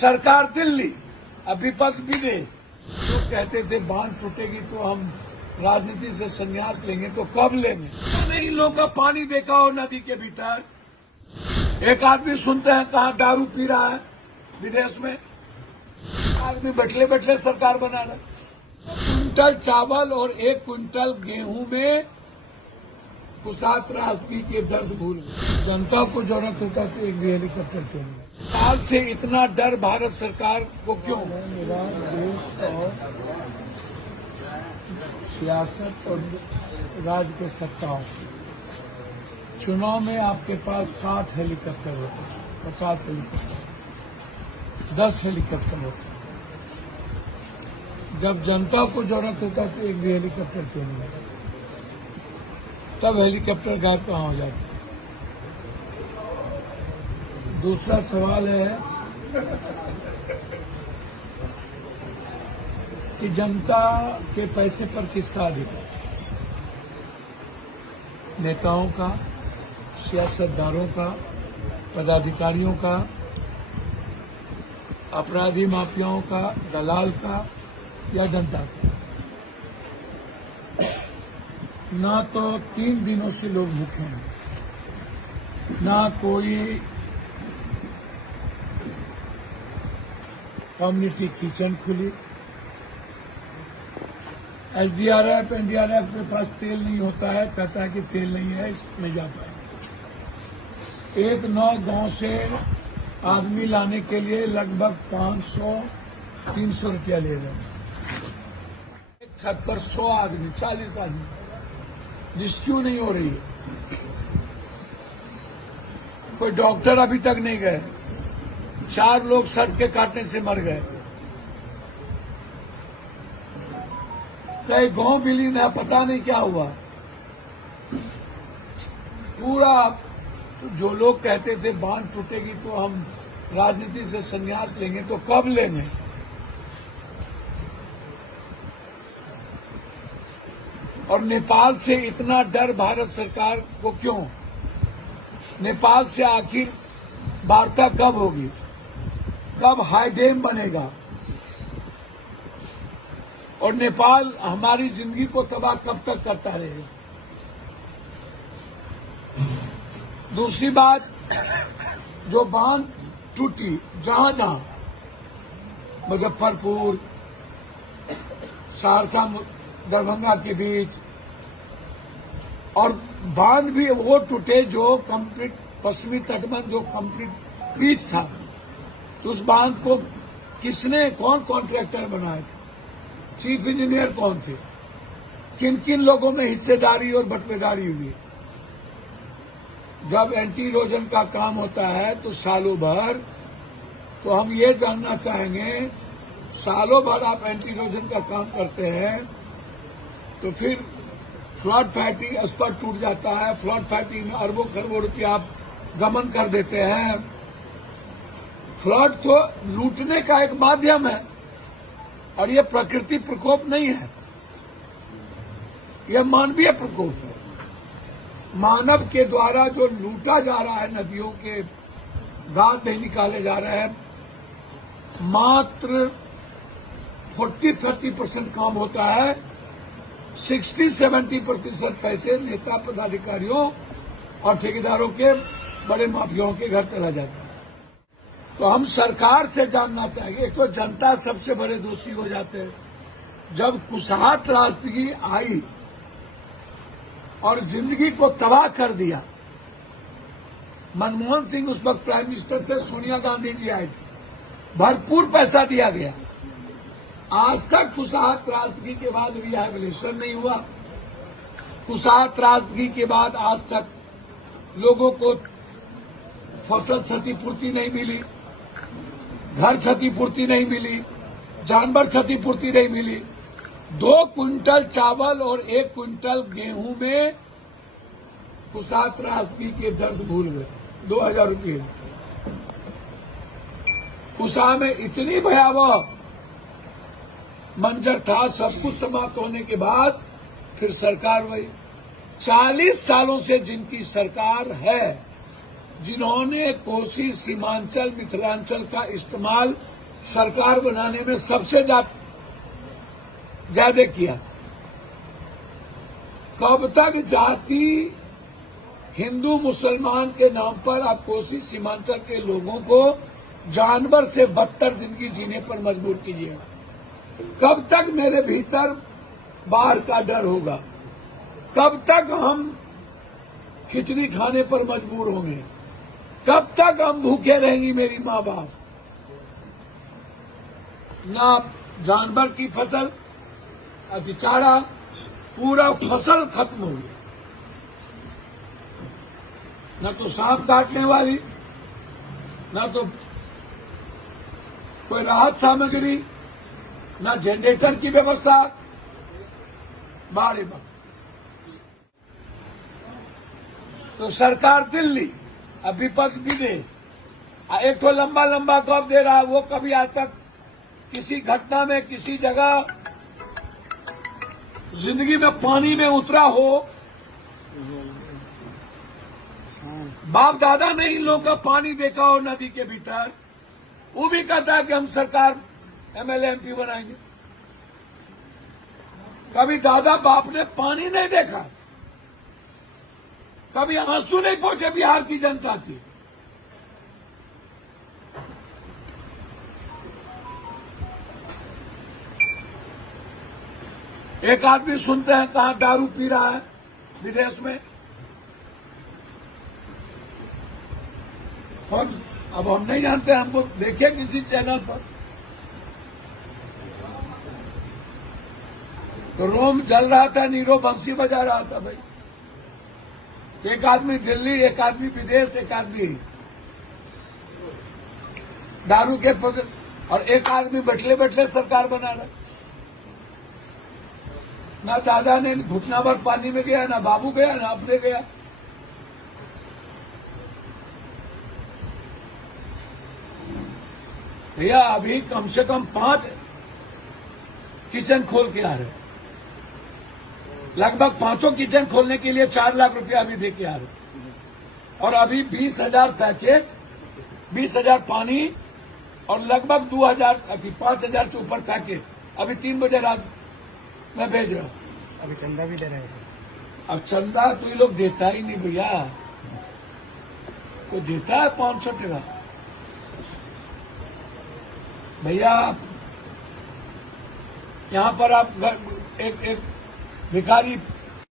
सरकार दिल्ली, अब विपक्ष विदेश। लोग कहते थे बांध टूटेगी तो हम राजनीति से संन्यास लेंगे, तो कब लेंगे? तो इन लोगों का पानी देखा हो नदी के भीतर। एक आदमी सुनते हैं कहाँ दारू पी रहा है विदेश में, आदमी बैठले बैठले सरकार बना रहा है। क्विंटल चावल और 1 क्विंटल गेहूं में कुसात राजनीति के दर्द भूल गए। जनता को जरूरत होता तो एक भी हेलीकॉप्टर क्यों नहीं? साल से इतना डर भारत सरकार को क्यों? मेरा देश और सियासत और राज्य के सत्ताओं, चुनाव में आपके पास 60 हेलीकॉप्टर होते हैं, 50 हेलीकॉप्टर, 10 हेलीकॉप्टर होते हैं। जब जनता को जरूरत होता तो एक भी हेलीकॉप्टर क्यों नहीं? तब हेलीकॉप्टर गायब कहाँ हो जाते? दूसरा सवाल है कि जनता के पैसे पर किसका अधिकार? नेताओं का, सियासतदारों का, पदाधिकारियों का, अपराधी माफियाओं का, दलाल का या जनता का? ना तो 3 दिनों से लोग भूखे हैं, ना कोई कम्युनिटी किचन खुली। एसडीआरएफ, एनडीआरएफ के पास तेल नहीं होता है, कहता है कि तेल नहीं है, नहीं जा पाए। 1-9 गांव से आदमी लाने के लिए लगभग 500-300 रुपया ले रहे हैं। एक छत पर 100 आदमी, 40 आदमी, रेस्क्यू नहीं हो रही है। कोई डॉक्टर अभी तक नहीं गए, 4 लोग सड़क के काटने से मर गए। कई गांव विलीन है, पता नहीं क्या हुआ। पूरा जो लोग कहते थे बांध टूटेगी तो हम राजनीति से संन्यास लेंगे, तो कब लेंगे? और नेपाल से इतना डर भारत सरकार को क्यों? नेपाल से आखिर वार्ता कब होगी? कब हाई डैम बनेगा? और नेपाल हमारी जिंदगी को तबाह कब तक करता रहेगा? दूसरी बात, जो बांध टूटी जहां जहां, मुजफ्फरपुर, सहरसा, दरभंगा के बीच, और बांध भी वो टूटे जो कंप्लीट पश्चिमी तटबंध, जो कंप्लीट बीच था। तो उस बांध को किसने, कौन कॉन्ट्रैक्टर बनाए थे? चीफ इंजीनियर कौन थे? किन किन लोगों में हिस्सेदारी और बंटवेदारी हुई? जब एंटी इरोजन का काम होता है तो सालों भर, तो हम ये जानना चाहेंगे, सालों भर आप एंटी इरोजन का काम करते हैं तो फिर फ्लड फैक्ट्री अस्पर टूट जाता है, फ्लड फैक्ट्री में अरबों खरबों रुपया आप गमन कर देते हैं। फ्लड तो लूटने का एक माध्यम है और ये प्रकृति प्रकोप नहीं है, यह मानवीय प्रकोप है। मानव के द्वारा जो लूटा जा रहा है, नदियों के गाद नहीं निकाले जा रहे हैं, मात्र 40-30% काम होता है, 60-70% पैसे नेता, पदाधिकारियों और ठेकेदारों के, बड़े माफियाओं के घर चला जाता है। तो हम सरकार से जानना चाहेंगे, एक तो जनता सबसे बड़े दोषी हो जाते हैं। जब कुसात राजनीति आई और जिंदगी को तबाह कर दिया, मनमोहन सिंह उस वक्त प्राइम मिनिस्टर थे, सोनिया गांधी जी आए थे, भरपूर पैसा दिया गया। आज तक कुसात राजनीति के बाद रिहैबिलिटेशन नहीं हुआ। कुसात राजनीति के बाद आज तक लोगों को फसल क्षतिपूर्ति नहीं मिली, घर क्षतिपूर्ति नहीं मिली, जानवर क्षतिपूर्ति नहीं मिली। 2 क्विंटल चावल और 1 क्विंटल गेहूं में कुसात राजनीति के दर्द भूल गए। 2000 रुपये कुसा में इतनी भयावह मंजर था। सब कुछ समाप्त होने के बाद फिर सरकार वही 40 सालों से जिनकी सरकार है, जिन्होंने कोसी, सीमांचल, मिथिलांचल का इस्तेमाल सरकार बनाने में सबसे ज्यादा किया। कब तक जाति हिंदू मुसलमान के नाम पर आप कोसी सीमांचल के लोगों को जानवर से बदतर जिंदगी जीने पर मजबूर कीजिएगा? कब तक मेरे भीतर बाढ़ का डर होगा? कब तक हम खिचड़ी खाने पर मजबूर होंगे? कब तक हम भूखे रहेंगी मेरी माँ बाप? ना जानवर की फसल, बेचारा पूरा फसल खत्म हो गया। न तो सांप काटने वाली, न तो कोई राहत सामग्री, न जनरेटर की व्यवस्था। बाढ़ वक्त तो सरकार दिल्ली, अब विपक्ष विदेश, एक तो लंबा लंबा कब दे रहा, वो कभी आज तक किसी घटना में, किसी जगह जिंदगी में पानी में उतरा हो? बाप दादा ने इन लोगों का पानी देखा हो नदी के भीतर, वो भी कहता है कि हम सरकार एमएलए एमपी बनाएंगे। कभी दादा बाप ने पानी नहीं देखा, कभी आंसू नहीं पहुंचे बिहार की जनता की। एक आदमी सुनते हैं कहां दारू पी रहा है विदेश में, और अब हम नहीं जानते, हमको देखे किसी चैनल पर तो रोम जल रहा था, नीरो बंसी बजा रहा था। भाई एक आदमी दिल्ली, एक आदमी विदेश, एक आदमी दारू के पद, और एक आदमी बैठले बैठले सरकार बना रहा। ना दादा ने घुटना भर पानी में गया, ना बाबू गया, ना अपने गया। भैया अभी कम से कम 5 किचन खोल के आ रहे, लगभग 5 किचन खोलने के लिए 4 लाख रुपया अभी दे के आ रहे, और अभी 20,000 पैकेट, 20,000 पानी, और लगभग 5,000 से ऊपर पैकेट अभी 3 बजे रात में भेज रहा हूं। अभी चंदा भी दे रहे हैं। अब चंदा तो ये लोग देता ही नहीं भैया, तो देता है 500 टका। भैया यहाँ पर आप एक भिखारी